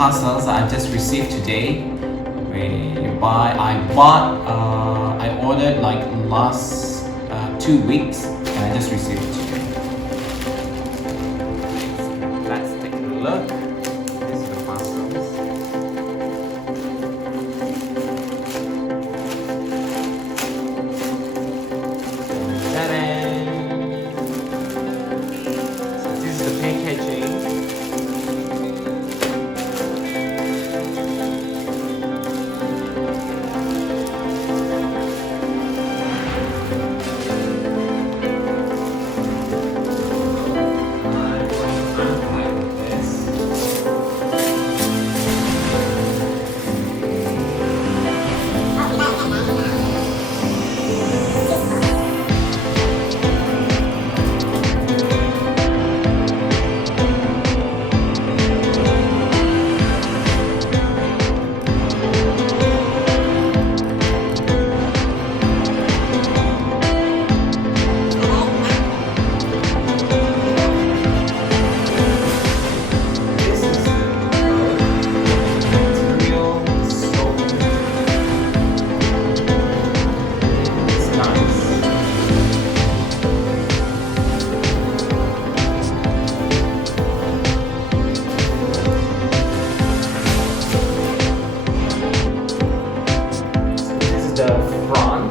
parcels I just received today. I ordered like last 2 weeks and I just received it today. Let's take a look. This is the parcels. Ta-da! So this is the packaging. The front,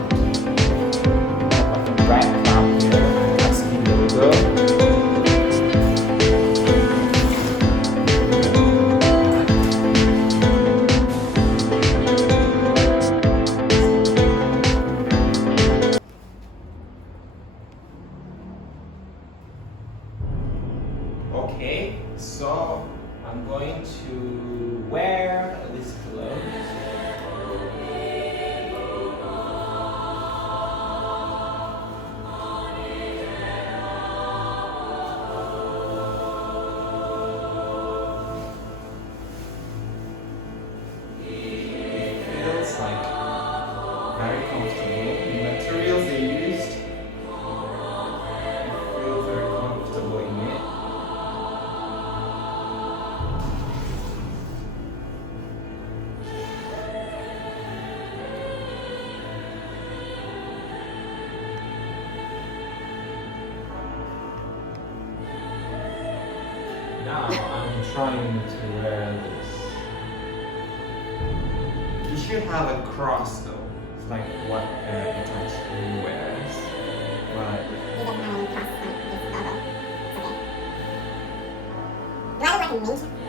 like a red cap here, that's the logo. Okay, so I'm going to wear this clothes. Like very comfortable. The materials they used, I feel very comfortable in it. Now I'm trying to wear this. You should have a cross though. It's like what Itachi wears. But You can have a cross on this logo. It's okay. Do I look like a ninja?